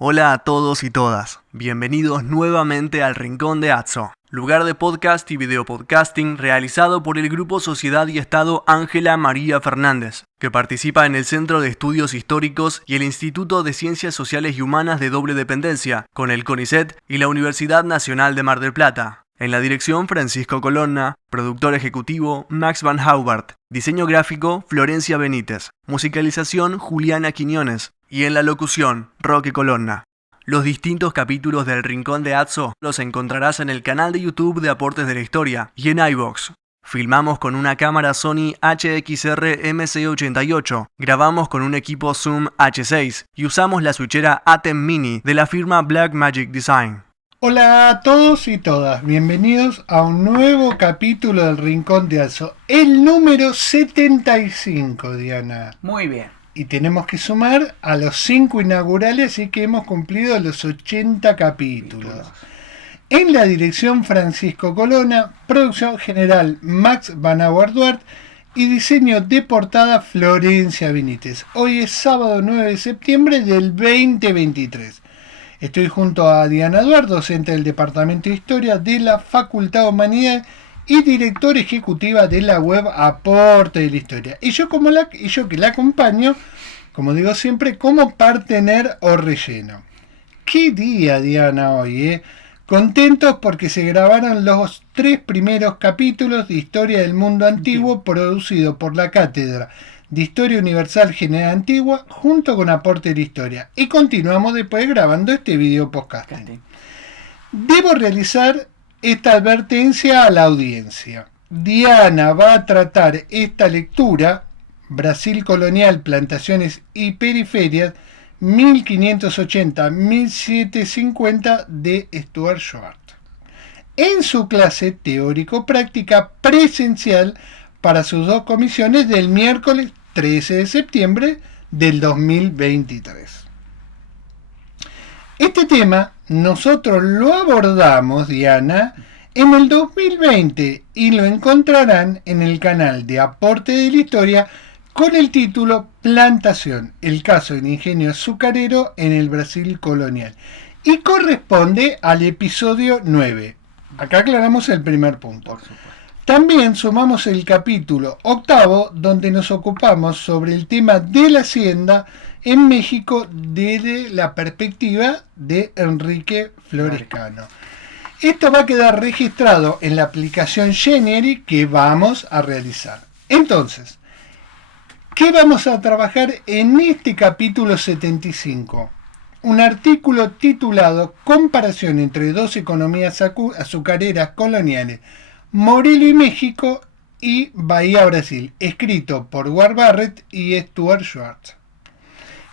Hola a todos y todas, bienvenidos nuevamente al Rincón de Atso, lugar de podcast y videopodcasting realizado por el Grupo Sociedad y Estado Ángela María Fernández, que participa en el Centro de Estudios Históricos y el Instituto de Ciencias Sociales y Humanas de Doble Dependencia, con el CONICET y la Universidad Nacional de Mar del Plata. En la dirección Francisco Colonna, productor ejecutivo Max Van Haubert, diseño gráfico Florencia Benítez, musicalización Juliana Quiñones y en la locución Roque Colonna. Los distintos capítulos del Rincón de Atso los encontrarás en el canal de YouTube de Aportes de la Historia y en iVoox. Filmamos con una cámara Sony HXR MC88, grabamos con un equipo Zoom H6 y usamos la switchera ATEM Mini de la firma Blackmagic Design. Hola a todos y todas, bienvenidos a un nuevo capítulo del Rincón de Atso, el número 75, Diana. Muy bien. Y tenemos que sumar a los 5 inaugurales, así que hemos cumplido los 80 capítulos. En la dirección Francisco Colonna, producción general Max Van Haubert y diseño de portada Florencia Benítez. Hoy es sábado 9 de septiembre del 2023. Estoy junto a Diana Duarte, docente del Departamento de Historia de la Facultad de Humanidades y directora ejecutiva de la web Aporte de la Historia. Y yo que la acompaño, como digo siempre, como partener o relleno. ¿Qué día, Diana, hoy? Contentos porque se grabaron los 3 primeros capítulos de Historia del Mundo Antiguo producido por la Cátedra de Historia Universal General Antigua junto con Aporte de la Historia. Y continuamos después grabando este video podcasting. Debo realizar esta advertencia a la audiencia. Diana va a tratar esta lectura, Brasil colonial, plantaciones y periferias, 1580-1750 de Stuart Schwartz, en su clase teórico-práctica presencial para sus 2 comisiones del miércoles 13 de septiembre del 2023. Este tema nosotros lo abordamos, Diana, en el 2020 y lo encontrarán en el canal de Aporte de la Historia con el título Plantación, el caso del ingenio azucarero en el Brasil colonial, y corresponde al episodio 9. Acá aclaramos el primer punto. También sumamos el capítulo 8, donde nos ocupamos sobre el tema de la hacienda en México desde la perspectiva de Enrique Florescano. Esto va a quedar registrado en la aplicación Geniary que vamos a realizar. Entonces, ¿qué vamos a trabajar en este capítulo 75? Un artículo titulado Comparación entre 2 economías azucareras coloniales, Morelos y México y Bahía Brasil, escrito por Ward Barrett y Stuart Schwartz,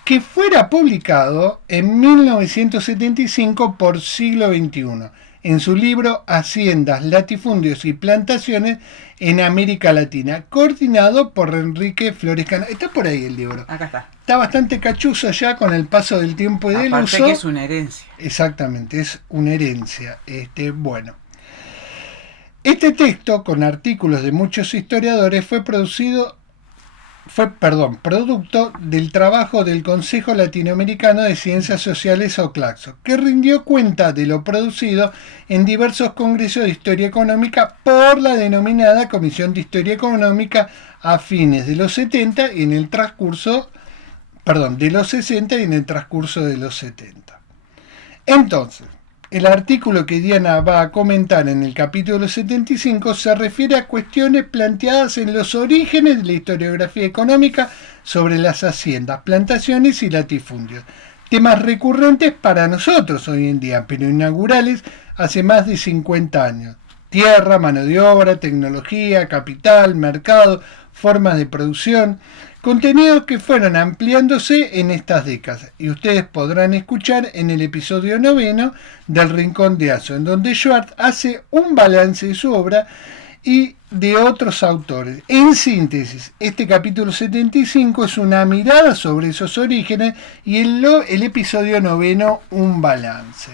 que fuera publicado en 1975 por Siglo XXI, en su libro Haciendas, Latifundios y Plantaciones en América Latina, coordinado por Enrique Florescano. Está por ahí el libro. Acá está. Está bastante cachuzo ya con el paso del tiempo y del uso. Aparte que es una herencia. Exactamente, es una herencia. Bueno. Este texto, con artículos de muchos historiadores, fue producto del trabajo del Consejo Latinoamericano de Ciencias Sociales o CLACSO, que rindió cuenta de lo producido en diversos congresos de historia económica por la denominada Comisión de Historia Económica a fines de los 70 y en el transcurso, de los 60 y en el transcurso de los 70. Entonces, el artículo que Diana va a comentar en el capítulo 75 se refiere a cuestiones planteadas en los orígenes de la historiografía económica sobre las haciendas, plantaciones y latifundios. Temas recurrentes para nosotros hoy en día, pero inaugurales hace más de 50 años. Tierra, mano de obra, tecnología, capital, mercado, formas de producción, contenidos que fueron ampliándose en estas décadas y ustedes podrán escuchar en el episodio 9 del Rincón de Atso, en donde Schwartz hace un balance de su obra y de otros autores. En síntesis, este capítulo 75 es una mirada sobre esos orígenes y el episodio 9 un balance.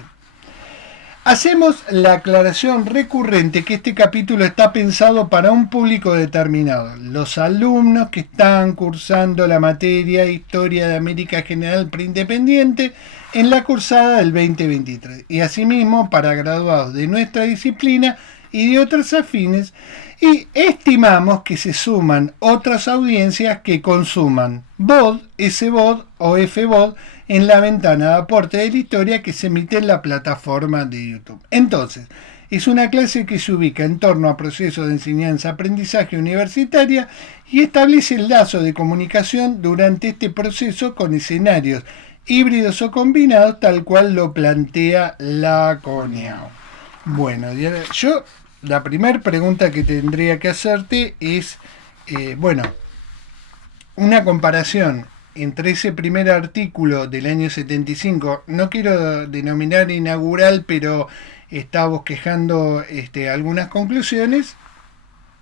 Hacemos la aclaración recurrente que este capítulo está pensado para un público determinado, los alumnos que están cursando la materia Historia de América General Preindependiente en la cursada del 2023, y asimismo para graduados de nuestra disciplina y de otras afines, y estimamos que se suman otras audiencias que consuman VOD, SVOD o FVOD en la ventana de aporte de la historia que se emite en la plataforma de YouTube. Entonces, es una clase que se ubica en torno a procesos de enseñanza-aprendizaje universitaria y establece el lazo de comunicación durante este proceso con escenarios híbridos o combinados, tal cual lo plantea la CONEAU. Bueno, Diana, la primera pregunta que tendría que hacerte es, una comparación entre ese primer artículo del año 75, no quiero denominar inaugural, pero está bosquejando algunas conclusiones,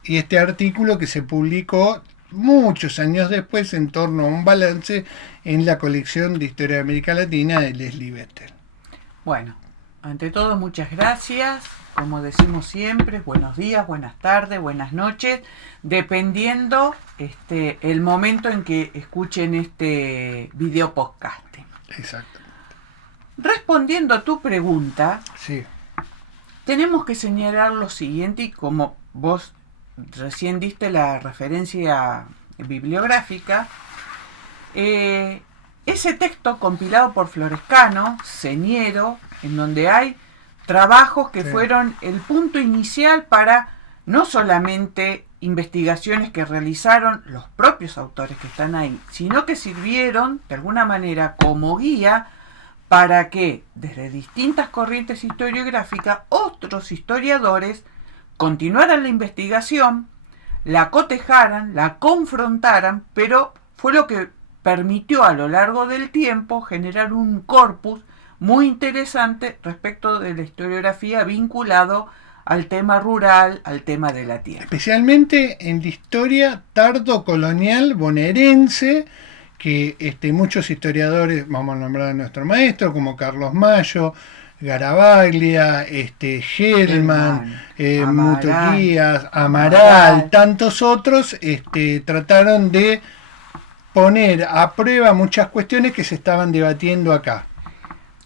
y este artículo que se publicó muchos años después en torno a un balance en la colección de Historia de América Latina de Leslie Vettel. Bueno, ante todo, muchas gracias. Como decimos siempre, buenos días, buenas tardes, buenas noches, dependiendo el momento en que escuchen este video podcasting. Exactamente. Respondiendo a tu pregunta, sí, tenemos que señalar lo siguiente, y como vos recién diste la referencia bibliográfica, ese texto compilado por Florescano, Señero, en donde hay trabajos que fueron el punto inicial para no solamente investigaciones que realizaron los propios autores que están ahí, sino que sirvieron de alguna manera como guía para que desde distintas corrientes historiográficas otros historiadores continuaran la investigación, la cotejaran, la confrontaran, pero fue lo que permitió a lo largo del tiempo generar un corpus muy interesante respecto de la historiografía vinculado al tema rural, al tema de la tierra. Especialmente en la historia tardo-colonial bonaerense, que muchos historiadores, vamos a nombrar a nuestro maestro, como Carlos Mayo, Garavaglia, Hellman, Mutuquías, Amaral, tantos otros, trataron de poner a prueba muchas cuestiones que se estaban debatiendo acá.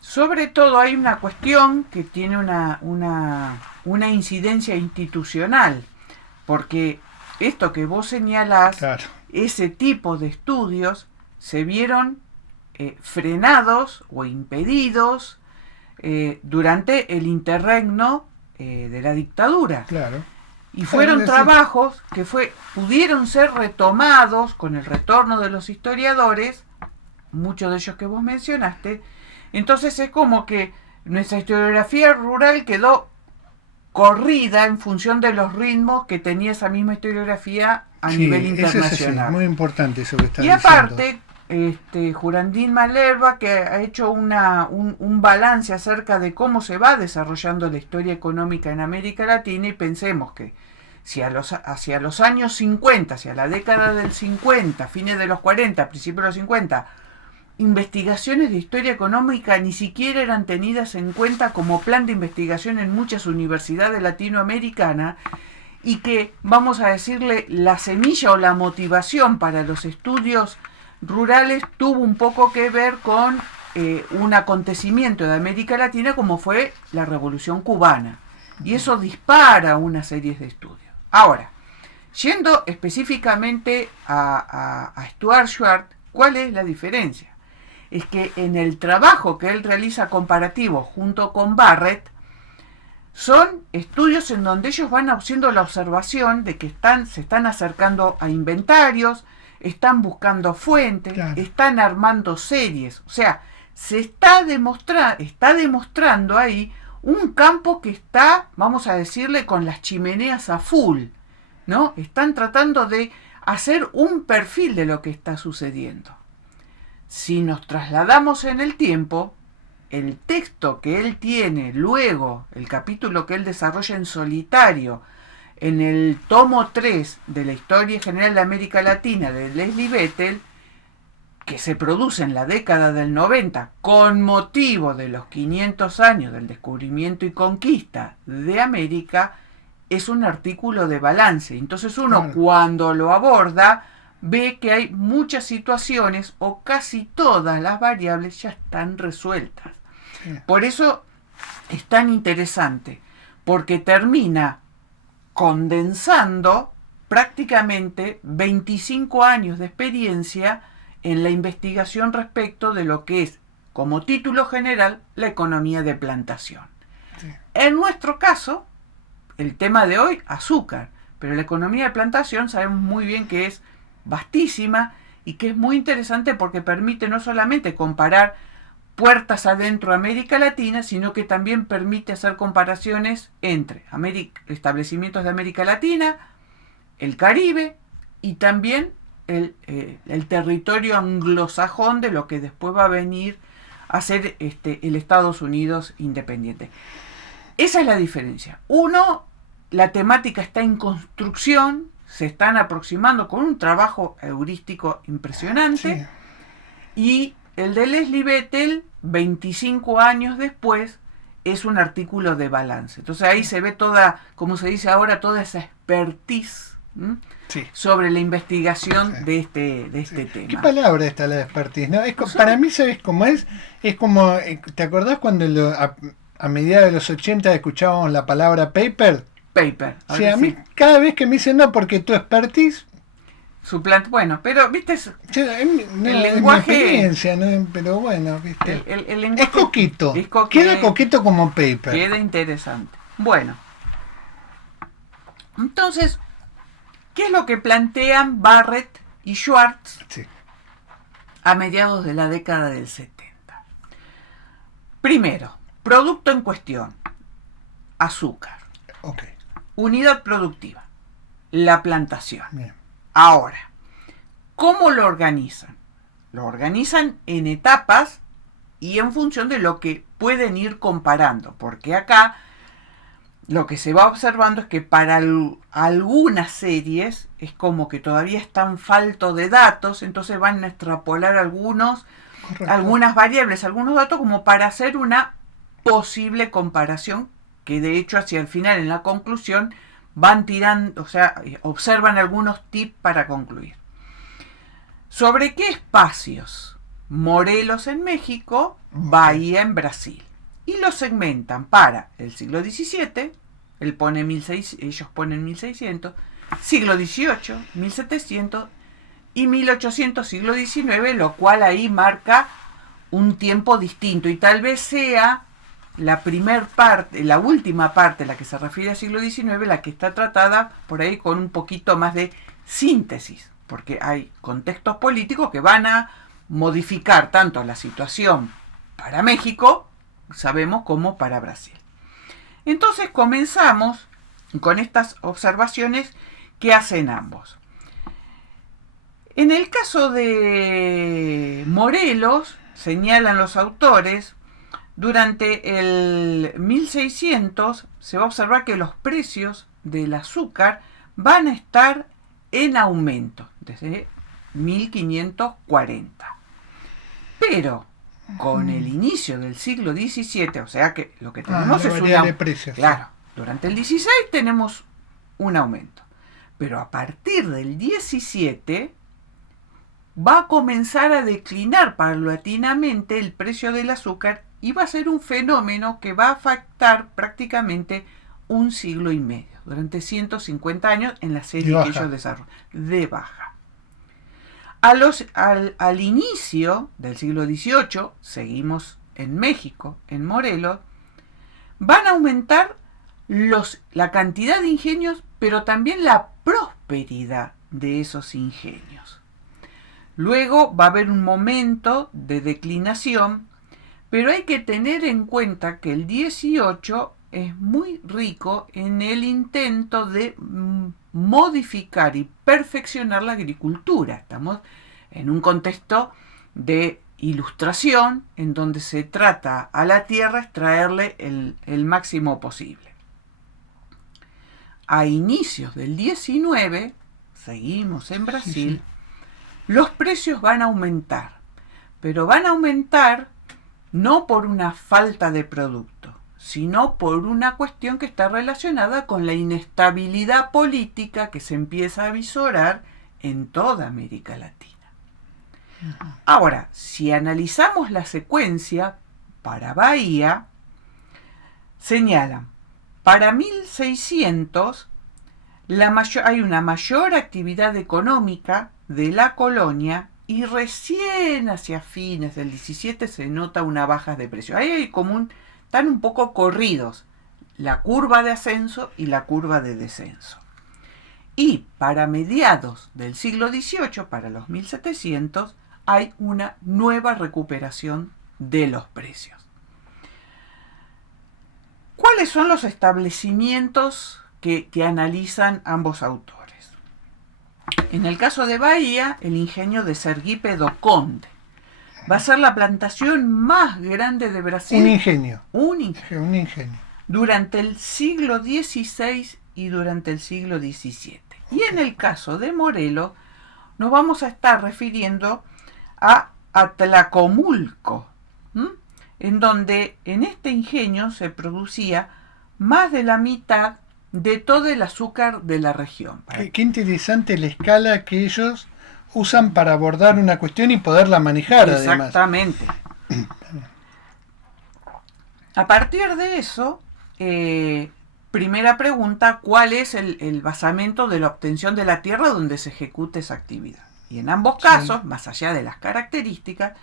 Sobre todo hay una cuestión que tiene una incidencia institucional, porque esto que vos señalás, claro, ese tipo de estudios se vieron frenados o impedidos durante el interregno de la dictadura. Claro. Y fueron trabajos que pudieron ser retomados con el retorno de los historiadores, muchos de ellos que vos mencionaste. Entonces es como que nuestra historiografía rural quedó corrida en función de los ritmos que tenía esa misma historiografía a nivel internacional. Es muy importante eso que estás diciendo. Y aparte, Jurandín Malerba, que ha hecho un balance acerca de cómo se va desarrollando la historia económica en América Latina, y pensemos que si hacia los años 50, hacia la década del 50, fines de los 40, principios de los 50, investigaciones de historia económica ni siquiera eran tenidas en cuenta como plan de investigación en muchas universidades latinoamericanas, y que, vamos a decirle, la semilla o la motivación para los estudios rurales tuvo un poco que ver con un acontecimiento de América Latina como fue la Revolución Cubana, y eso dispara una serie de estudios. Ahora, yendo específicamente a Stuart Schwartz, ¿cuál es la diferencia? Es que en el trabajo que él realiza comparativo junto con Barrett, son estudios en donde ellos van haciendo la observación de que se están acercando a inventarios, están buscando fuentes, claro, están armando series. O sea, se está demostrando ahí un campo que está, vamos a decirle, con las chimeneas a full, ¿no? Están tratando de hacer un perfil de lo que está sucediendo. Si nos trasladamos en el tiempo, el texto que él tiene luego, el capítulo que él desarrolla en solitario, en el tomo 3 de la Historia General de América Latina de Leslie Vettel, que se produce en la década del 90 con motivo de los 500 años del descubrimiento y conquista de América, es un artículo de balance. Entonces uno cuando lo aborda ve que hay muchas situaciones o casi todas las variables ya están resueltas. Por eso es tan interesante, porque termina condensando prácticamente 25 años de experiencia en la investigación respecto de lo que es, como título general, la economía de plantación. Sí. En nuestro caso, el tema de hoy, azúcar, pero la economía de plantación sabemos muy bien que es vastísima y que es muy interesante porque permite no solamente comparar puertas adentro de América Latina, sino que también permite hacer comparaciones entre establecimientos de América Latina, el Caribe y también el territorio anglosajón de lo que después va a venir a ser el Estados Unidos independiente. Esa es la diferencia. Uno, la temática está en construcción, se están aproximando con un trabajo heurístico impresionante, sí. Y el de Leslie Bethel, 25 años después, es un artículo de balance. Entonces ahí se ve toda, como se dice ahora, toda esa expertise, sí, sobre la investigación, sí, de este tema. ¿Qué palabra está la expertise? ¿No? Para mí, ¿sabes cómo es? Es como, ¿te acordás cuando a mediados de los 80 escuchábamos la palabra paper? Paper. O sea, a mí cada vez que me dicen no, porque tu expertise... Bueno, pero viste, no, el lenguaje, no, pero bueno, viste, el lenguaje es coqueto, queda coqueto como paper, queda interesante. Bueno, entonces, ¿qué es lo que plantean Barrett y Schwartz, sí, a mediados de la década del 70? Primero, producto en cuestión, azúcar. Okay. Unidad productiva, la plantación. Bien. Ahora, ¿cómo lo organizan? Lo organizan en etapas y en función de lo que pueden ir comparando, porque acá lo que se va observando es que para algunas series es como que todavía están falto de datos, entonces van a extrapolar algunas variables, algunos datos como para hacer una posible comparación, que de hecho hacia el final, en la conclusión, van tirando, o sea, observan algunos tips para concluir. ¿Sobre qué espacios? Morelos en México, Bahía en Brasil. Y los segmentan para el siglo XVII, ellos ponen 1600, siglo XVIII, 1700 y 1800, siglo XIX, lo cual ahí marca un tiempo distinto y tal vez sea la última parte, la que se refiere al siglo XIX, la que está tratada por ahí con un poquito más de síntesis, porque hay contextos políticos que van a modificar tanto la situación para México, sabemos, como para Brasil. Entonces comenzamos con estas observaciones que hacen ambos. En el caso de Morelos, señalan los autores, durante el 1600 se va a observar que los precios del azúcar van a estar en aumento desde 1540. Pero con el inicio del siglo XVII, o sea que lo que tenemos es de precios. Claro, durante el 16 tenemos un aumento. Pero a partir del 17 va a comenzar a declinar paulatinamente el precio del azúcar y va a ser un fenómeno que va a afectar prácticamente un siglo y medio, durante 150 años en la serie que ellos desarrollan, de baja. Al inicio del siglo XVIII, seguimos en México, en Morelos, van a aumentar la cantidad de ingenios, pero también la prosperidad de esos ingenios. Luego va a haber un momento de declinación, pero hay que tener en cuenta que el 18 es muy rico en el intento de modificar y perfeccionar la agricultura. Estamos en un contexto de ilustración en donde se trata a la tierra extraerle el máximo posible. A inicios del 19, seguimos en Brasil, los precios van a aumentar, pero van a aumentar no por una falta de producto, sino por una cuestión que está relacionada con la inestabilidad política que se empieza a visorar en toda América Latina. Ahora, si analizamos la secuencia para Bahía, señalan, para 1600 hay una mayor actividad económica de la colonia y recién hacia fines del 17 se nota una baja de precios. Ahí hay están un poco corridos la curva de ascenso y la curva de descenso. Y para mediados del siglo XVIII, para los 1700, hay una nueva recuperación de los precios. ¿Cuáles son los establecimientos que analizan ambos autores? En el caso de Bahía, el ingenio de Sergípedo Conde. Va a ser la plantación más grande de Brasil. Un ingenio. Un ingenio. Un ingenio. Durante el siglo XVI y durante el siglo XVII. Y en el caso de Morelos, nos vamos a estar refiriendo a Atlacomulco, en donde en este ingenio se producía más de la mitad de todo el azúcar de la región. Qué interesante la escala que ellos usan para abordar una cuestión y poderla manejar. Exactamente. Además. A partir de eso, primera pregunta, ¿cuál es el basamento de la obtención de la tierra donde se ejecute esa actividad? Y en ambos casos, más allá de las características,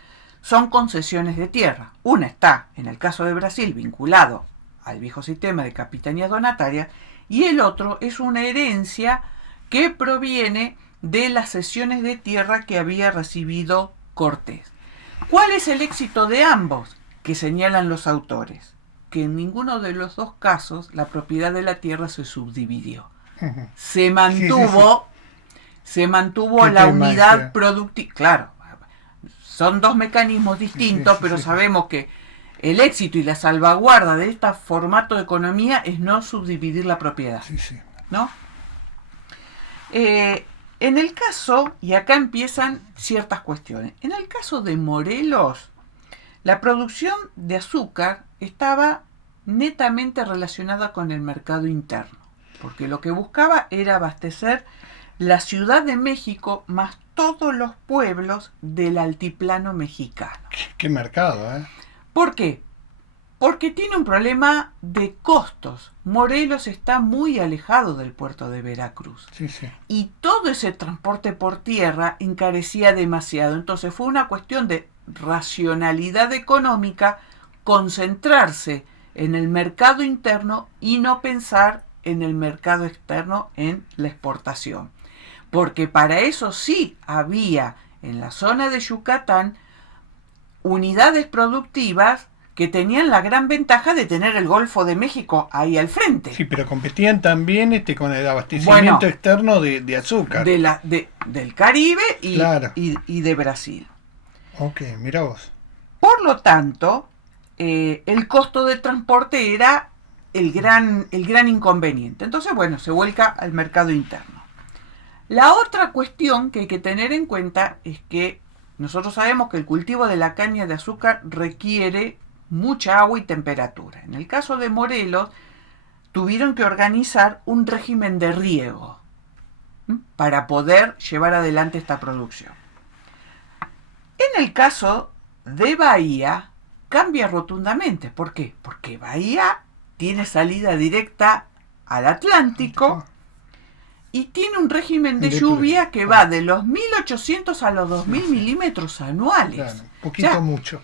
son concesiones de tierra. Una está, en el caso de Brasil, vinculado al viejo sistema de capitanías donatarias, y el otro es una herencia que proviene de las cesiones de tierra que había recibido Cortés. ¿Cuál es el éxito de ambos? Que señalan los autores, que en ninguno de los dos casos la propiedad de la tierra se subdividió. Se mantuvo, se mantuvo la unidad productiva. Claro, son dos mecanismos distintos, pero sabemos que el éxito y la salvaguarda de este formato de economía es no subdividir la propiedad. ¿No? En el caso, y acá empiezan ciertas cuestiones, en el caso de Morelos, la producción de azúcar estaba netamente relacionada con el mercado interno, porque lo que buscaba era abastecer la Ciudad de México más todos los pueblos del altiplano mexicano. Qué mercado, ¿eh? ¿Por qué? Porque tiene un problema de costos. Morelos está muy alejado del puerto de Veracruz. Y todo ese transporte por tierra encarecía demasiado. Entonces fue una cuestión de racionalidad económica, concentrarse en el mercado interno y no pensar en el mercado externo, en la exportación. Porque para eso sí había en la zona de Yucatán unidades productivas que tenían la gran ventaja de tener el Golfo de México ahí al frente. Sí, pero competían también con el abastecimiento externo de azúcar. Del Caribe y, claro. y de Brasil. Ok, mira vos. Por lo tanto, el costo de transporte era el gran inconveniente. Entonces, bueno, se vuelca al mercado interno. La otra cuestión que hay que tener en cuenta es que nosotros sabemos que el cultivo de la caña de azúcar requiere mucha agua y temperatura. En el caso de Morelos, tuvieron que organizar un régimen de riego para poder llevar adelante esta producción. En el caso de Bahía, cambia rotundamente. ¿Por qué? Porque Bahía tiene salida directa al Atlántico y tiene un régimen de lluvia que va de los 1800 a los 2000 milímetros anuales. Claro, poquito mucho.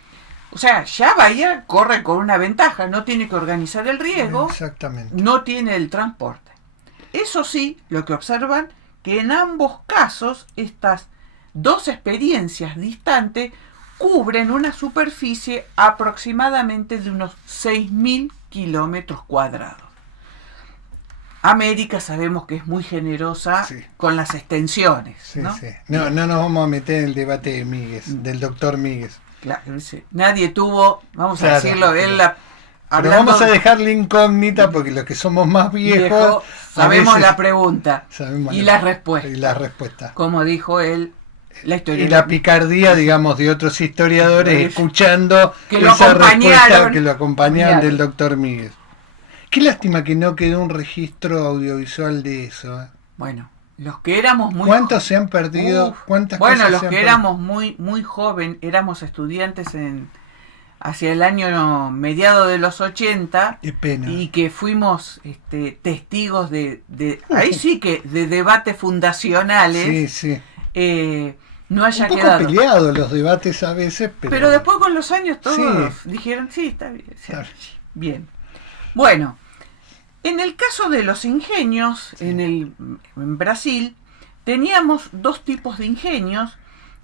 O sea, ya Bahía corre con una ventaja, no tiene que organizar el riego, no tiene el transporte. Eso sí, lo que observan, que en ambos casos estas dos experiencias distantes cubren una superficie aproximadamente de unos 6.000 kilómetros cuadrados. América sabemos que es muy generosa con las extensiones. ¿No? No nos vamos a meter en el debate de Míguez, del doctor Míguez. Claro, nadie tuvo, vamos a decirlo, él pero vamos a dejar la incógnita porque los que somos más viejos sabemos la pregunta sabemos y la respuesta. respuesta. Como dijo él, la historia. Y la picardía, digamos, de otros historiadores escuchando que lo esa respuesta acompañaron. que lo acompañaban del doctor Míguez. Qué lástima que no quedó un registro audiovisual de eso. Bueno, los que éramos muy ¿Cuántos se han perdido? ¿Cuántas bueno, cosas los se han que perdido? éramos muy joven, éramos estudiantes hacia el año mediado de los 80. Qué pena. Y que fuimos testigos de ahí sí que de debates fundacionales. Sí, sí. No haya un poco quedado. peleados los debates a veces, Pero después con los años todos Sí. dijeron, sí, está bien. Está bien. Bien. Bueno, en el caso de los ingenios, en Brasil, teníamos dos tipos de ingenios,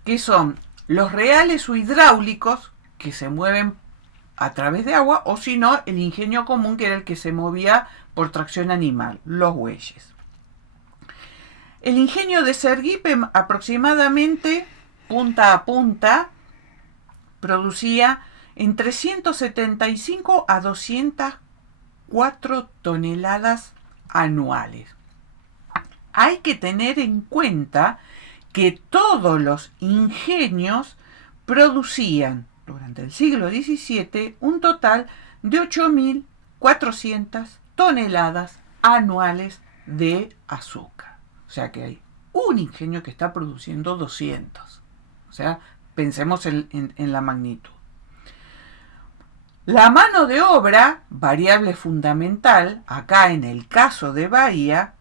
que son los reales o hidráulicos, que se mueven a través de agua, o si no, el ingenio común, que era el que se movía por tracción animal, los bueyes. El ingenio de Sergipe, aproximadamente, punta a punta, producía entre 175 a 204 toneladas anuales. Hay que tener en cuenta que todos los ingenios producían durante el siglo XVII un total de 8.400 toneladas anuales de azúcar. O sea que hay un ingenio que está produciendo 200. O sea, pensemos en la magnitud. La mano de obra, variable fundamental, acá en el caso de Bahía,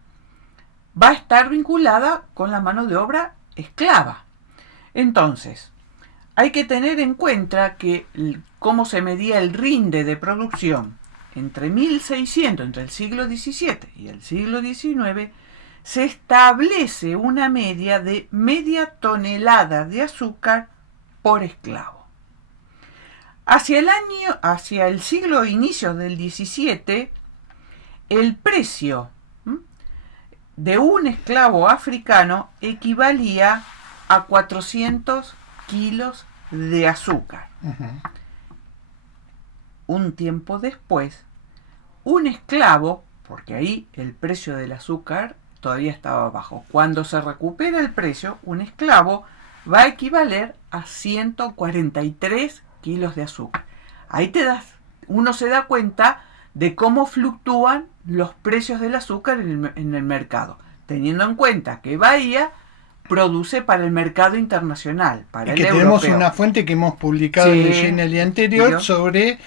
va a estar vinculada con la mano de obra esclava. Entonces, hay que tener en cuenta que cómo se medía el rinde de producción entre 1600, entre el siglo XVII y el siglo XIX, se establece una media de media tonelada de azúcar por esclavo. Hacia el siglo inicio del XVII, el precio de un esclavo africano equivalía a 400 kilos de azúcar. Uh-huh. Un tiempo después, un esclavo, porque ahí el precio del azúcar todavía estaba bajo, cuando se recupera el precio, un esclavo va a equivaler a 143 kilos de azúcar. Ahí uno se da cuenta de cómo fluctúan los precios del azúcar en el mercado, teniendo en cuenta que Bahía produce para el mercado internacional, para y el que tenemos europeo. una fuente que hemos publicado Sí. en el Genial anterior sobre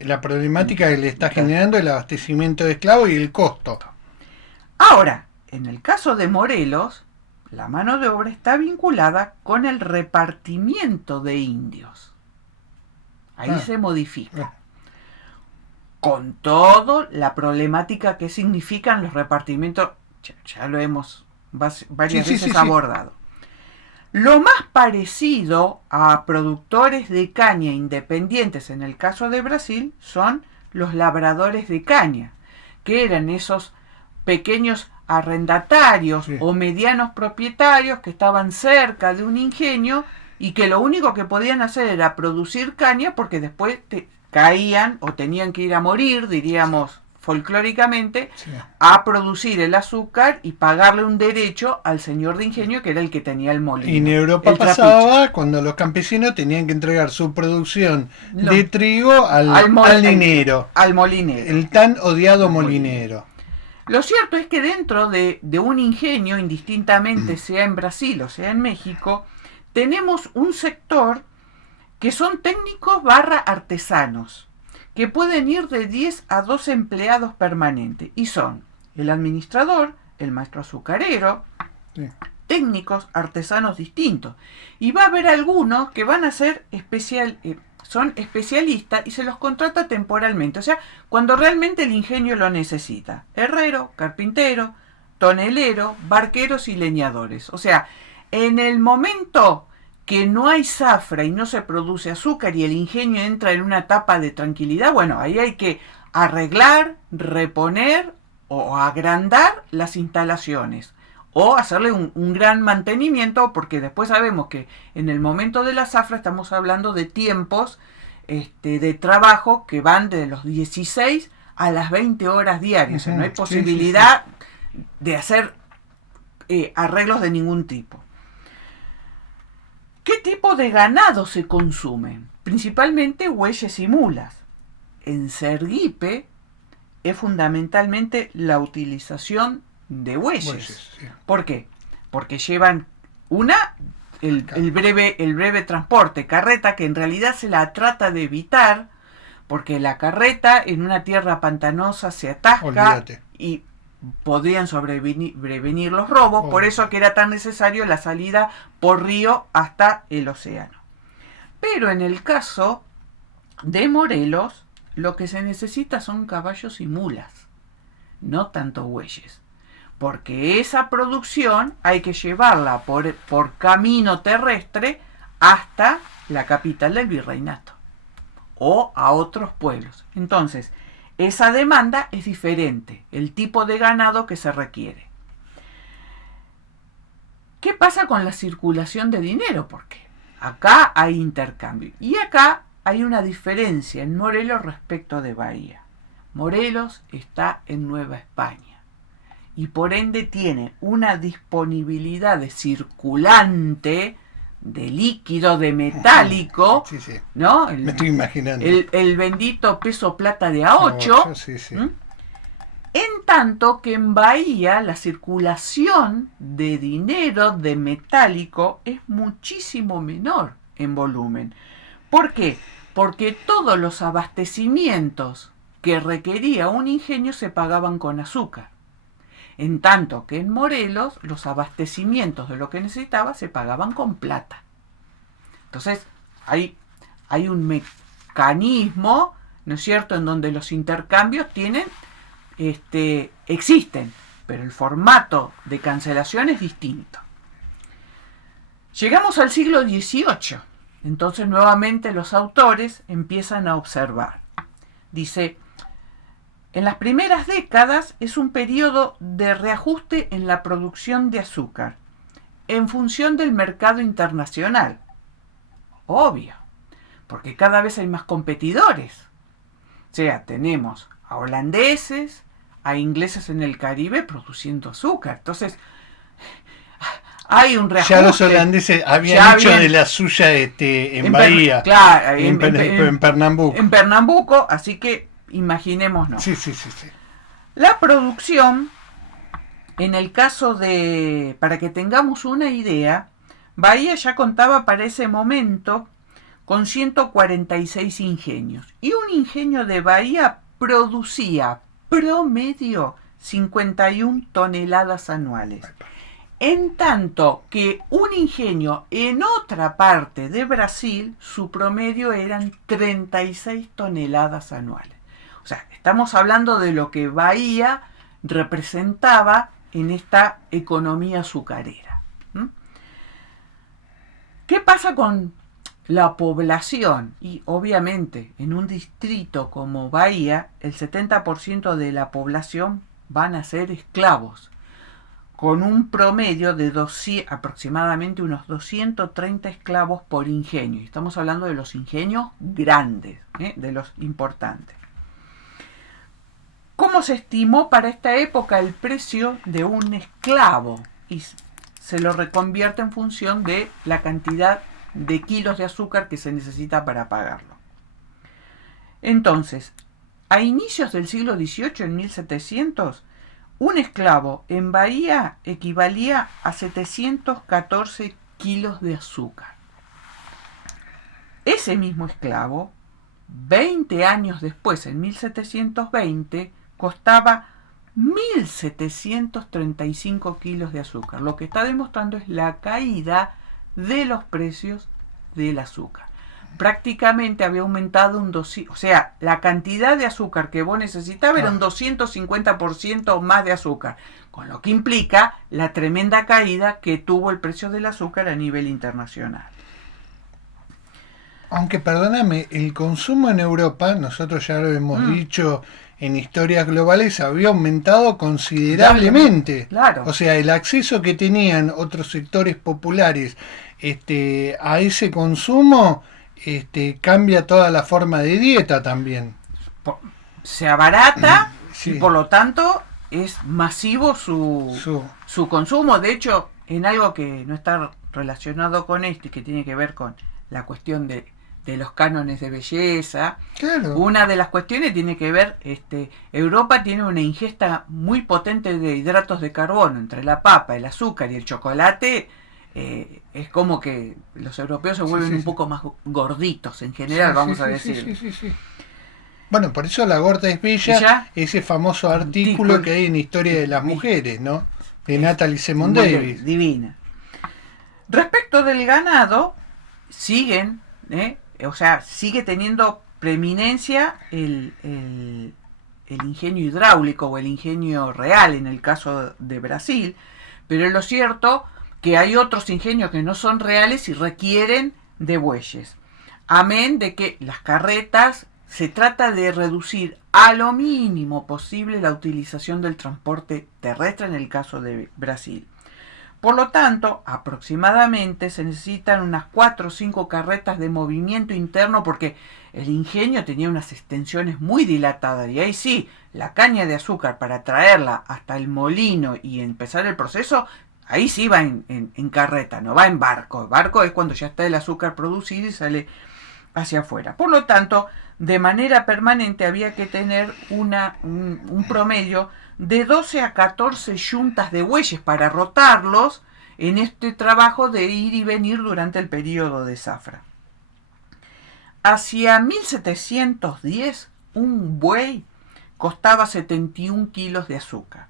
la problemática que le está generando el abastecimiento de esclavos y el costo. Ahora, en el caso de Morelos, la mano de obra está vinculada con el repartimiento de indios. Ahí se modifica. Con todo la problemática que significan los repartimientos, ya lo hemos varias veces abordado. Lo más parecido a productores de caña independientes en el caso de Brasil son los labradores de caña, que eran esos pequeños arrendatarios o medianos propietarios que estaban cerca de un ingenio y que lo único que podían hacer era producir caña porque después caían o tenían que ir a morir, diríamos folclóricamente, a producir el azúcar y pagarle un derecho al señor de ingenio que era el que tenía el molino. Y en Europa pasaba cuando los campesinos tenían que entregar su producción de trigo al molinero. Al molinero. El tan odiado molinero. Lo cierto es que dentro de un ingenio, indistintamente sea en Brasil o sea en México, tenemos un sector que son técnicos / artesanos, que pueden ir de 10 a 12 empleados permanentes, y son el administrador, el maestro azucarero, técnicos, artesanos distintos. Y va a haber algunos que van a ser son especialistas y se los contrata temporalmente, o sea, cuando realmente el ingenio lo necesita. Herrero, carpintero, tonelero, barqueros y leñadores. O sea, en el momento que no hay zafra y no se produce azúcar y el ingenio entra en una etapa de tranquilidad, bueno, ahí hay que arreglar, reponer o agrandar las instalaciones o hacerle un gran mantenimiento, porque después sabemos que en el momento de la zafra estamos hablando de tiempos de trabajo que van de los 16 a las 20 horas diarias. O sea, no hay posibilidad de hacer arreglos de ningún tipo. ¿Qué tipo de ganado se consumen? Principalmente bueyes y mulas. En Sergipe es fundamentalmente la utilización de bueyes. Sí. ¿Por qué? Porque llevan el breve transporte, carreta, que en realidad se la trata de evitar, porque la carreta en una tierra pantanosa se atasca. Olvídate. Y podrían sobrevenir los robos, por eso que era tan necesario la salida por río hasta el océano. Pero en el caso de Morelos, lo que se necesita son caballos y mulas, no tanto bueyes, porque esa producción hay que llevarla por camino terrestre hasta la capital del virreinato o a otros pueblos. Entonces, esa demanda es diferente, el tipo de ganado que se requiere. ¿Qué pasa con la circulación de dinero? Porque acá hay intercambio y acá hay una diferencia en Morelos respecto de Bahía. Morelos está en Nueva España y por ende tiene una disponibilidad de circulante, de líquido, de metálico, Sí. ¿no? Me estoy imaginando. El bendito peso plata de A8. Sí. En tanto que en Bahía la circulación de dinero, de metálico, es muchísimo menor en volumen. ¿Por qué? Porque todos los abastecimientos que requería un ingenio se pagaban con azúcar. En tanto que en Morelos los abastecimientos de lo que necesitaba se pagaban con plata. Entonces hay un mecanismo, ¿no es cierto?, en donde los intercambios existen, pero el formato de cancelación es distinto. Llegamos al siglo XVIII, entonces nuevamente los autores empiezan a observar. Dice, en las primeras décadas es un periodo de reajuste en la producción de azúcar, en función del mercado internacional. Obvio, porque cada vez hay más competidores. O sea, tenemos a holandeses, a ingleses en el Caribe produciendo azúcar. Entonces, hay un reajuste. Ya los holandeses habían hecho de la suya en Bahía. Claro, en Pernambuco. En Pernambuco, así que imaginémonos. Sí. La producción, en el caso de, para que tengamos una idea, Bahía ya contaba para ese momento con 146 ingenios. Y un ingenio de Bahía producía promedio 51 toneladas anuales. En tanto que un ingenio en otra parte de Brasil, su promedio eran 36 toneladas anuales. O sea, estamos hablando de lo que Bahía representaba en esta economía azucarera. ¿Qué pasa con la población? Y obviamente en un distrito como Bahía, el 70% de la población van a ser esclavos, con un promedio de aproximadamente unos 230 esclavos por ingenio. Estamos hablando de los ingenios grandes, de los importantes. ¿Cómo se estimó para esta época el precio de un esclavo? Y se lo reconvierte en función de la cantidad de kilos de azúcar que se necesita para pagarlo. Entonces, a inicios del siglo XVIII, en 1700, un esclavo en Bahía equivalía a 714 kilos de azúcar. Ese mismo esclavo, 20 años después, en 1720, costaba 1.735 kilos de azúcar. Lo que está demostrando es la caída de los precios del azúcar. Prácticamente había aumentado o sea, la cantidad de azúcar que vos necesitabas era un 250% más de azúcar, con lo que implica la tremenda caída que tuvo el precio del azúcar a nivel internacional. Aunque perdóname, el consumo en Europa, nosotros ya lo hemos dicho en historias globales, había aumentado considerablemente. Claro. O sea, el acceso que tenían otros sectores populares a ese consumo cambia toda la forma de dieta también. Se abarata Sí. y por lo tanto es masivo su consumo. De hecho, en algo que no está relacionado con esto y que tiene que ver con la cuestión de los cánones de belleza. Claro. Una de las cuestiones tiene que ver, Europa tiene una ingesta muy potente de hidratos de carbono, entre la papa, el azúcar y el chocolate. Es como que los europeos se vuelven un poco más gorditos en general, vamos a decir. Sí. Bueno, por eso La gorda es bella, ¿Ya? ese famoso artículo que hay en Historia de las Mujeres, ¿no? De Natalie Simone Davis. Divina. Respecto del ganado, siguen, sigue teniendo preeminencia el ingenio hidráulico o el ingenio real en el caso de Brasil, pero lo cierto que hay otros ingenios que no son reales y requieren de bueyes. Amén de que las carretas se trata de reducir a lo mínimo posible la utilización del transporte terrestre en el caso de Brasil. Por lo tanto, aproximadamente se necesitan unas 4 o 5 carretas de movimiento interno porque el ingenio tenía unas extensiones muy dilatadas y ahí sí, la caña de azúcar para traerla hasta el molino y empezar el proceso, ahí sí va en carreta, no va en barco. El barco es cuando ya está el azúcar producido y sale hacia afuera. Por lo tanto, de manera permanente había que tener un promedio de 12 a 14 yuntas de bueyes para rotarlos en este trabajo de ir y venir durante el periodo de zafra. Hacia 1710, un buey costaba 71 kilos de azúcar.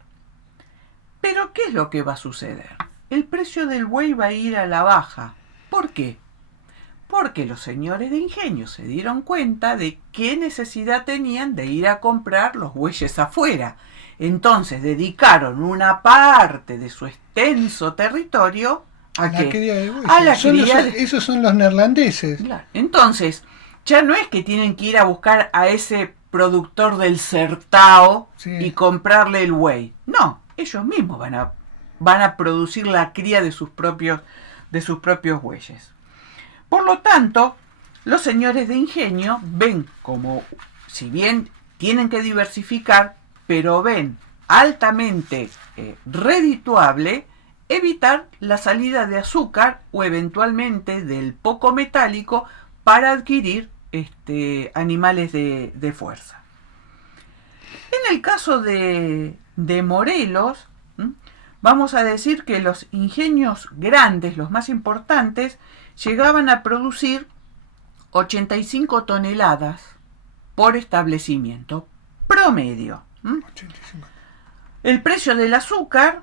Pero ¿qué es lo que va a suceder? El precio del buey va a ir a la baja. ¿Por qué? Porque los señores de ingenio se dieron cuenta de qué necesidad tenían de ir a comprar los bueyes afuera. Entonces dedicaron una parte de su extenso territorio a la cría de bueyes. A la cría esos son los neerlandeses. Claro. Entonces, ya no es que tienen que ir a buscar a ese productor del Certao y comprarle el buey. No, ellos mismos van a producir la cría de sus propios bueyes. Por lo tanto, los señores de ingenio ven como, si bien tienen que diversificar, pero ven altamente redituable evitar la salida de azúcar o eventualmente del poco metálico para adquirir animales de fuerza. En el caso de Morelos, vamos a decir que los ingenios grandes, los más importantes, llegaban a producir 85 toneladas por establecimiento promedio. 85. El precio del azúcar,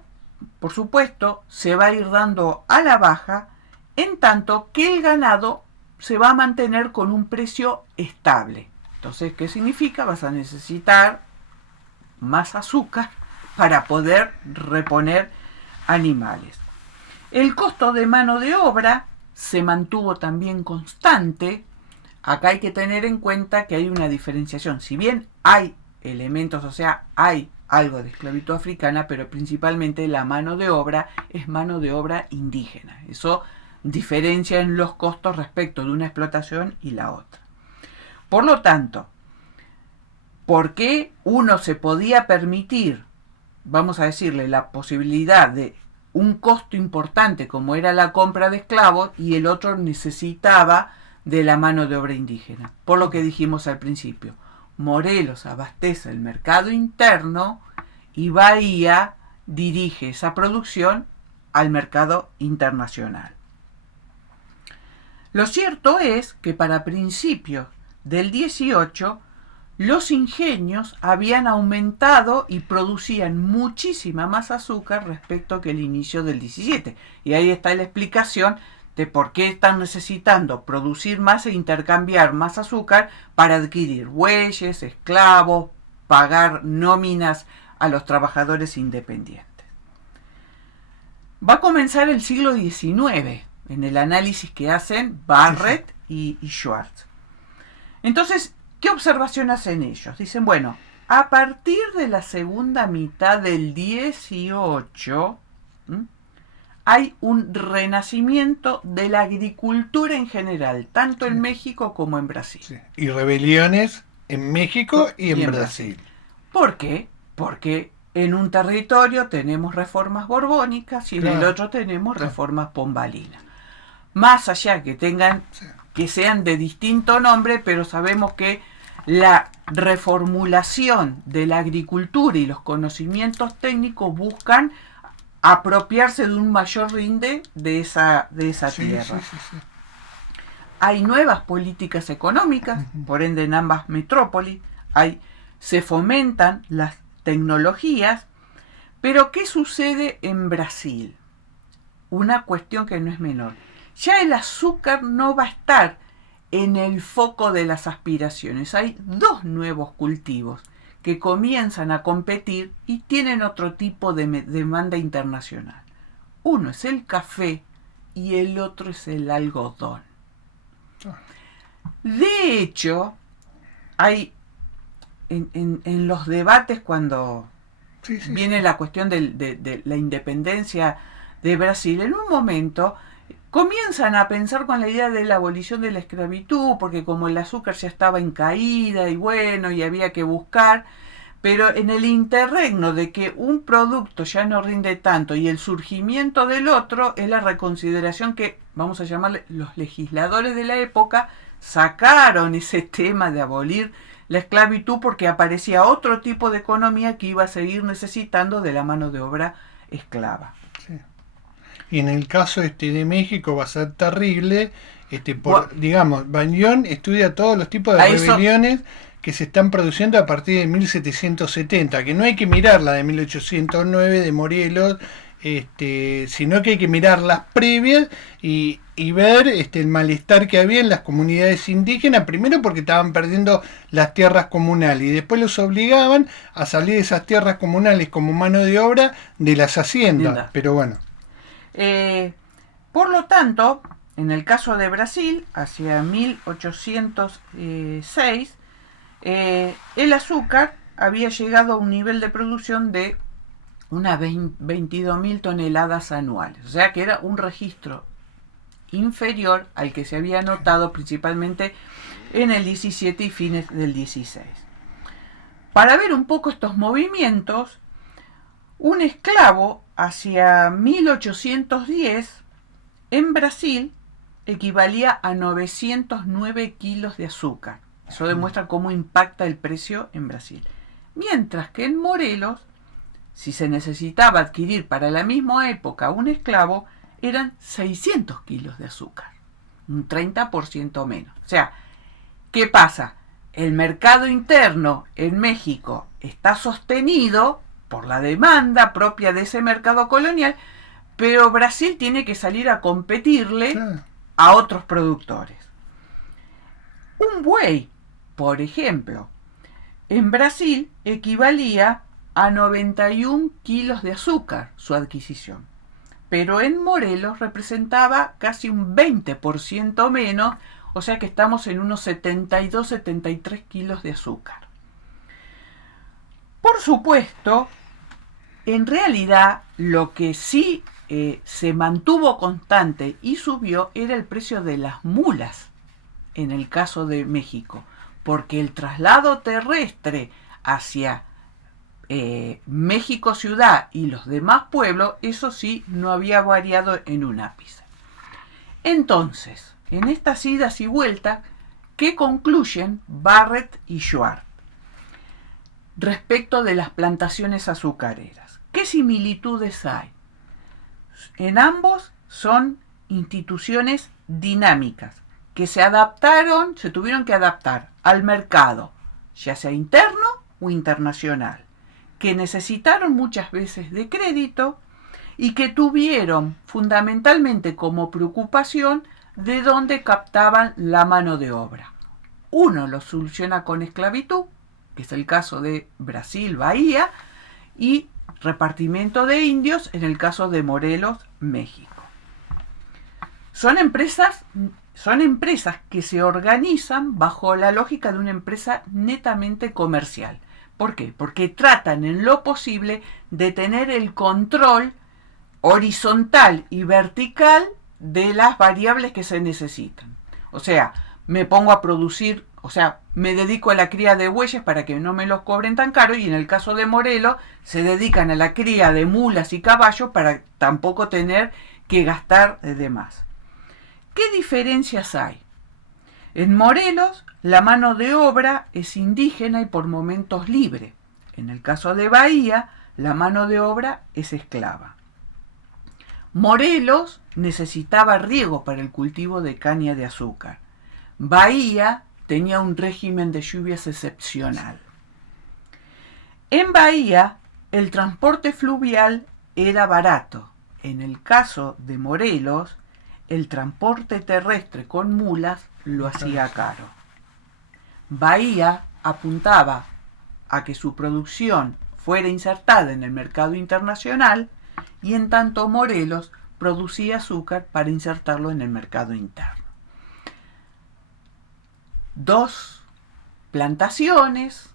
por supuesto, se va a ir dando a la baja, en tanto que el ganado se va a mantener con un precio estable. Entonces, ¿qué significa? Vas a necesitar más azúcar para poder reponer animales. El costo de mano de obra se mantuvo también constante. Acá hay que tener en cuenta que hay una diferenciación. Si bien hay elementos, o sea, hay algo de esclavitud africana, pero principalmente la mano de obra es mano de obra indígena. Eso diferencia en los costos respecto de una explotación y la otra. Por lo tanto, ¿por qué uno se podía permitir, vamos a decirle, la posibilidad de un costo importante como era la compra de esclavos y el otro necesitaba de la mano de obra indígena? Por lo que dijimos al principio, Morelos abastece el mercado interno y Bahía dirige esa producción al mercado internacional. Lo cierto es que para principios del 18 los ingenios habían aumentado y producían muchísima más azúcar respecto que el inicio del 17. Y ahí está la explicación de por qué están necesitando producir más e intercambiar más azúcar para adquirir bueyes, esclavos, pagar nóminas a los trabajadores independientes. Va a comenzar el siglo XIX en el análisis que hacen Barrett y Schwartz. Entonces, ¿qué observación hacen ellos? Dicen, bueno, a partir de la segunda mitad del 18 hay un renacimiento de la agricultura en general, tanto en México como en Brasil. Sí. Y rebeliones en México y en Brasil. ¿Por qué? Porque en un territorio tenemos reformas borbónicas y en el otro tenemos reformas pombalinas. más allá que tengan, Sí. que sean de distinto nombre, pero sabemos que la reformulación de la agricultura y los conocimientos técnicos buscan apropiarse de un mayor rinde de esa Sí, tierra. sí. Hay nuevas políticas económicas, por ende en ambas metrópolis, se fomentan las tecnologías, pero ¿qué sucede en Brasil? Una cuestión que no es menor. Ya el azúcar no va a estar en el foco de las aspiraciones. Hay dos nuevos cultivos que comienzan a competir y tienen otro tipo de demanda internacional. Uno es el café y el otro es el algodón. De hecho, hay en los debates cuando viene la cuestión de la independencia de Brasil, en un momento comienzan a pensar con la idea de la abolición de la esclavitud, porque como el azúcar ya estaba en caída y bueno, y había que buscar, pero en el interregno de que un producto ya no rinde tanto y el surgimiento del otro es la reconsideración que, vamos a llamarle, los legisladores de la época sacaron ese tema de abolir la esclavitud porque aparecía otro tipo de economía que iba a seguir necesitando de la mano de obra esclava. Sí. Y en el caso de México va a ser terrible, digamos, Bañón estudia todos los tipos de rebeliones que se están produciendo a partir de 1770, que no hay que mirar la de 1809 de Morelos, sino que hay que mirar las previas y ver el malestar que había en las comunidades indígenas, primero porque estaban perdiendo las tierras comunales y después los obligaban a salir de esas tierras comunales como mano de obra de las haciendas. Pero bueno. Por lo tanto, en el caso de Brasil, hacia 1806, el azúcar había llegado a un nivel de producción de unas 22.000 toneladas anuales, o sea que era un registro inferior al que se había notado principalmente en el 17 y fines del 16. Para ver un poco estos movimientos, un esclavo hacia 1810 en Brasil equivalía a 909 kilos de azúcar. Eso demuestra cómo impacta el precio en Brasil. Mientras que en Morelos, si se necesitaba adquirir para la misma época un esclavo, eran 600 kilos de azúcar, un 30% menos. O sea, ¿qué pasa? El mercado interno en México está sostenido por la demanda propia de ese mercado colonial, pero Brasil tiene que salir a competirle a otros productores. Un buey, por ejemplo, en Brasil equivalía a 91 kilos de azúcar su adquisición, pero en Morelos representaba casi un 20% menos, o sea que estamos en unos 72-73 kilos de azúcar. Por supuesto, en realidad lo que sí se mantuvo constante y subió era el precio de las mulas en el caso de México, porque el traslado terrestre hacia México ciudad y los demás pueblos, eso sí, no había variado en un ápice. Entonces, en estas idas y vueltas, ¿qué concluyen Barrett y Schwartz respecto de las plantaciones azucareras? ¿Qué similitudes hay? En ambos son instituciones dinámicas que se tuvieron que adaptar al mercado, ya sea interno o internacional, que necesitaron muchas veces de crédito y que tuvieron fundamentalmente como preocupación de dónde captaban la mano de obra. Uno lo soluciona con esclavitud, que es el caso de Brasil, Bahía, y repartimiento de indios en el caso de Morelos, México. Son empresas que se organizan bajo la lógica de una empresa netamente comercial. ¿Por qué? Porque tratan en lo posible de tener el control horizontal y vertical de las variables que se necesitan. O sea, me pongo a producir, me dedico a la cría de bueyes para que no me los cobren tan caro, y en el caso de Morelos se dedican a la cría de mulas y caballos para tampoco tener que gastar de más. ¿Qué diferencias hay? En Morelos, la mano de obra es indígena y por momentos libre. En el caso de Bahía, la mano de obra es esclava. Morelos necesitaba riego para el cultivo de caña de azúcar. Bahía tenía un régimen de lluvias excepcional. En Bahía, el transporte fluvial era barato. En el caso de Morelos, el transporte terrestre con mulas lo hacía caro. Bahía apuntaba a que su producción fuera insertada en el mercado internacional y en tanto Morelos producía azúcar para insertarlo en el mercado interno. Dos plantaciones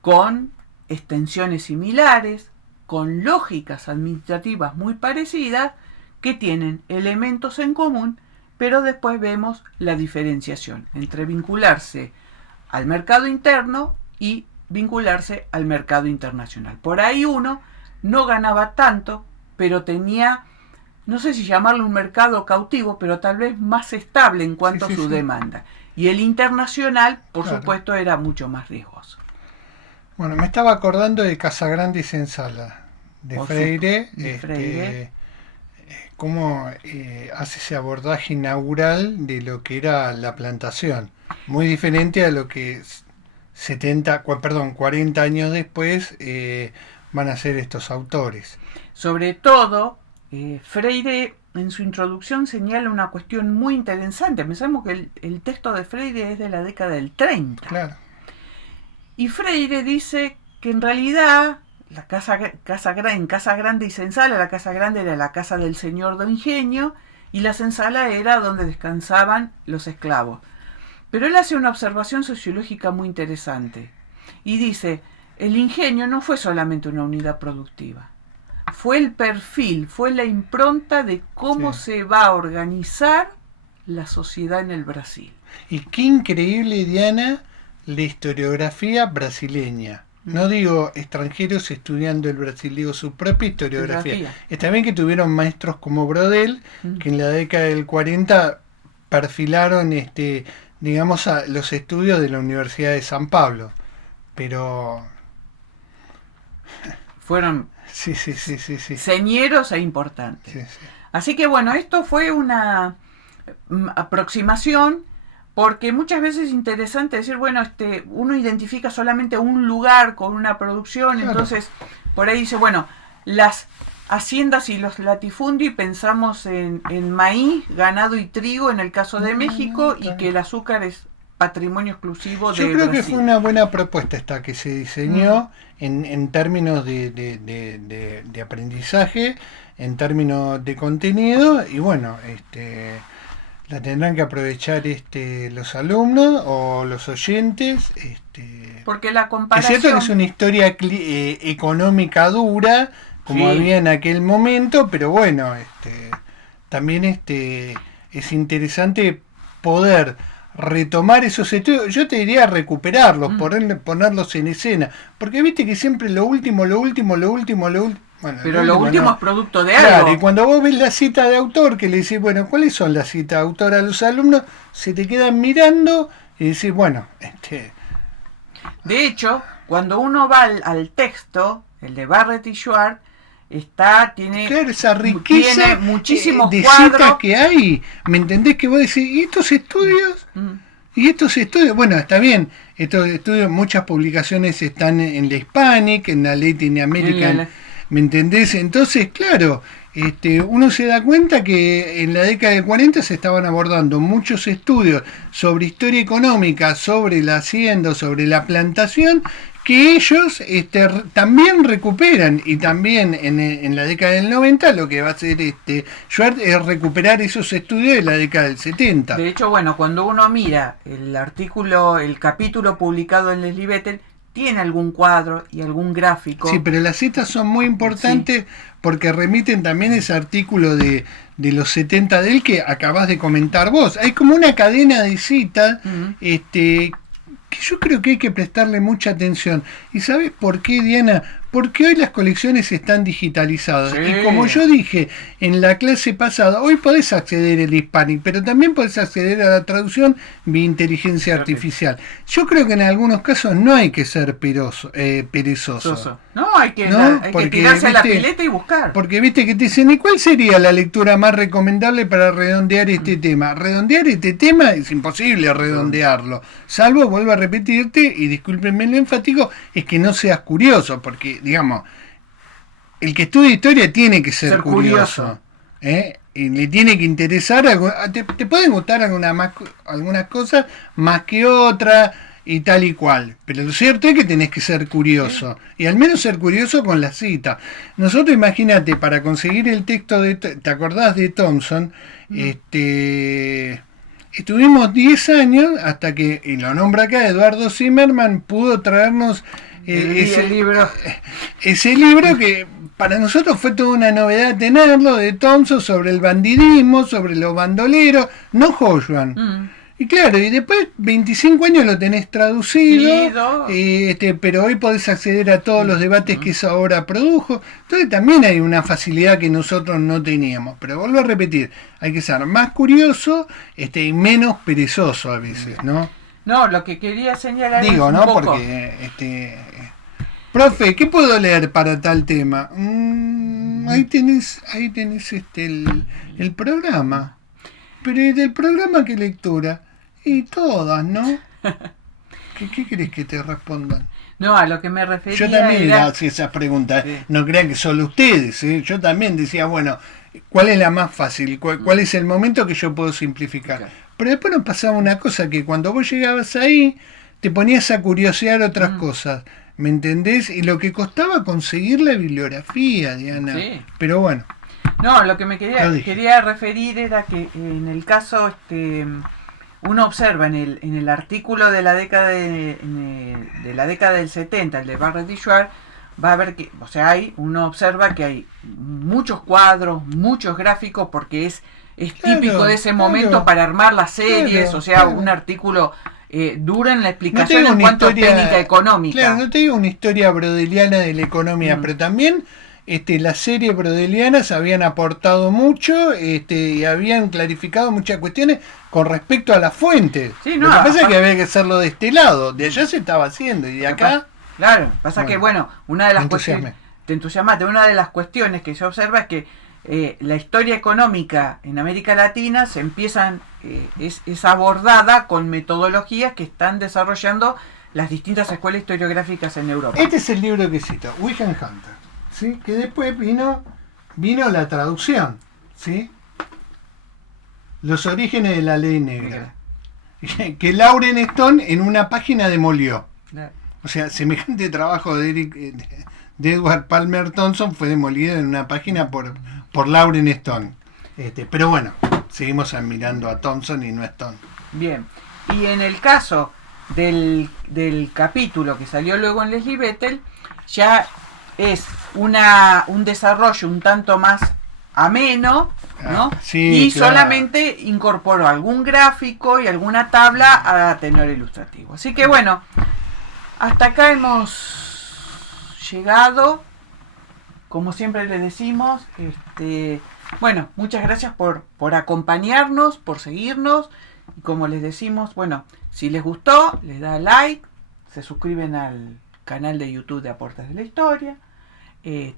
con extensiones similares, con lógicas administrativas muy parecidas, que tienen elementos en común, pero después vemos la diferenciación entre vincularse al mercado interno y vincularse al mercado internacional. Por ahí uno no ganaba tanto, pero tenía, no sé si llamarlo un mercado cautivo, pero tal vez más estable en cuanto a su demanda. Y el internacional, por supuesto, era mucho más riesgoso. Bueno, me estaba acordando de Casagrande y Senzala, de Freire. Freire. Cómo hace ese abordaje inaugural de lo que era la plantación. Muy diferente a lo que 40 años después van a ser estos autores. Sobre todo, Freire en su introducción señala una cuestión muy interesante. Pensamos que el texto de Freire es de la década del 30. Claro. Y Freire dice que en realidad en Casa Grande y Senzala, la Casa Grande era la casa del señor de Ingenio y la Senzala era donde descansaban los esclavos. Pero él hace una observación sociológica muy interesante y dice, el ingenio no fue solamente una unidad productiva, fue el perfil, fue la impronta de cómo se va a organizar la sociedad en el Brasil. Y qué increíble, Diana, la historiografía brasileña. No digo extranjeros estudiando el Brasil, digo su propia historiografía. Está bien que tuvieron maestros como Brodel, que en la década del 40 perfilaron digamos, a los estudios de la Universidad de San Pablo. Pero fueron señeros e importantes. Sí. Así que bueno, esto fue una aproximación, porque muchas veces es interesante decir, bueno, uno identifica solamente un lugar con una producción, claro. Entonces por ahí dice, bueno, las haciendas y los latifundios, y pensamos en maíz, ganado y trigo en el caso de México, claro. Y que el azúcar es patrimonio exclusivo de Yo creo Brasil. Que fue una buena propuesta esta que se diseñó en términos de aprendizaje, en términos de contenido, y bueno, la tendrán que aprovechar los alumnos o los oyentes. Porque la comparación... Es cierto que es una historia económica dura, como había en aquel momento, pero bueno, también es interesante poder retomar esos estudios. Yo te diría recuperarlos, ponerlos en escena, porque viste que siempre lo último. Bueno, pero lo último es producto de algo. Claro, y cuando vos ves la cita de autor, que le decís, bueno, ¿cuáles son las citas de autor a los alumnos? Se te quedan mirando y decís, bueno, De hecho, cuando uno va al texto, el de Barrett y Schwartz, tiene esa riqueza, tiene muchísimos de cuadros citas que hay. ¿Me entendés? Que vos decís, ¿y estos estudios? Y estos estudios, bueno, está bien, estos estudios, muchas publicaciones están en la Hispanic, en la Latin American, ¿me entendés? Entonces, claro, uno se da cuenta que en la década de 40 se estaban abordando muchos estudios sobre historia económica, sobre la hacienda, sobre la plantación, que ellos también recuperan, y también en la década del 90 lo que va a hacer Schwartz es recuperar esos estudios de la década del 70. De hecho, bueno, cuando uno mira el capítulo publicado en Leslie Vettel, tiene algún cuadro y algún gráfico. Sí, pero las citas son muy importantes porque remiten también ese artículo de los 70 de él que acabas de comentar vos. Hay como una cadena de citas que yo creo que hay que prestarle mucha atención. ¿Y sabes por qué, Diana? Porque hoy las colecciones están digitalizadas. Sí. Y como yo dije en la clase pasada, hoy podés acceder al Hispanic, pero también podés acceder a la traducción vía inteligencia artificial. Yo creo que en algunos casos no hay que ser perezoso. No, hay que tirarse a la pileta y buscar. Porque viste que te dicen, ¿y cuál sería la lectura más recomendable para redondear este tema? Redondear este tema es imposible redondearlo. Salvo, vuelvo a repetirte, y discúlpenme lo enfático, es que no seas curioso, porque, digamos, el que estudia historia tiene que ser curioso. Y le tiene que interesar, te pueden gustar algunas cosas más que otras, y tal y cual. Pero lo cierto es que tenés que ser curioso. Y al menos ser curioso con la cita. Nosotros, imagínate, para conseguir el texto ¿te acordás de Thompson? Estuvimos 10 años hasta que, y lo nombra acá, Eduardo Zimmerman pudo traernos ese libro que para nosotros fue toda una novedad tenerlo, de Thompson, sobre el bandidismo, sobre los bandoleros, no Hoyuan. Y claro, y después 25 años lo tenés traducido, pero hoy podés acceder a todos los debates que esa obra produjo. Entonces también hay una facilidad que nosotros no teníamos. Pero vuelvo a repetir, hay que ser más curioso y menos perezoso a veces, ¿no? No, lo que quería señalar Digo, es ¿no? un poco. Porque, profe, ¿qué puedo leer para tal tema? Ahí tenés el programa. Pero ¿y del programa qué lectura? Y todas, ¿no? ¿Qué querés que te respondan? No, a lo que me refería. Yo también hacía esas preguntas. Sí. No crean que solo ustedes. Yo también decía, bueno, ¿cuál es la más fácil? ¿Cuál es el momento que yo puedo simplificar? Okay. Pero después nos pasaba una cosa, que cuando vos llegabas ahí, te ponías a curiosear otras cosas. ¿Me entendés? Y lo que costaba conseguir la bibliografía, Diana. Sí. Pero bueno. No, lo que me quería referir era que en el caso, uno observa en el artículo de la década de la década del 70, el de Barrett y Schwartz, va a ver que, uno observa que hay muchos cuadros, muchos gráficos, porque es típico de ese momento para armar las series, un artículo duro en la explicación en cuanto a técnica económica. Claro, no te digo una historia brodeliana de la economía, pero también las series brodelianas habían aportado mucho y habían clarificado muchas cuestiones con respecto a las fuentes. Sí, no, lo que pasa es que había que hacerlo de este lado, de allá se estaba haciendo y de acá. Claro, pasa que una de las cuestiones. Te entusiasmaste, una de las cuestiones que se observa es que la historia económica en América Latina se es abordada con metodologías que están desarrollando las distintas escuelas historiográficas en Europa. Este es el libro que cito, Wickham Hunter. ¿Sí? Que después vino la traducción, ¿sí? Los orígenes de la ley negra, que Lauren Stone en una página demolió. O sea, semejante trabajo de Edward Palmer Thompson fue demolido en una página por Lauren Stone. Pero bueno, seguimos admirando a Thompson y no a Stone. Bien, y en el caso del capítulo que salió luego en Leslie Bethel, ya es un desarrollo un tanto más ameno, ¿no? Sí, y claro, solamente incorporó algún gráfico y alguna tabla a tenor ilustrativo. Así que bueno, hasta acá hemos llegado. Como siempre les decimos, bueno, muchas gracias por acompañarnos, por seguirnos. Y como les decimos, bueno, si les gustó, les da like, se suscriben al canal de YouTube de Aportes de la Historia,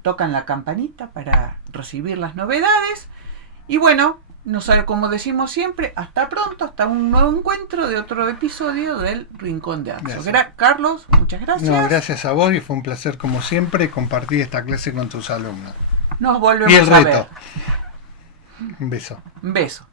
tocan la campanita para recibir las novedades y bueno, como decimos siempre, hasta pronto, hasta un nuevo encuentro de otro episodio del Rincón de Atzo. Carlos, muchas gracias. No, gracias a vos y fue un placer como siempre compartir esta clase con tus alumnos. Nos volvemos y el reto. A ver. Un beso. Un beso.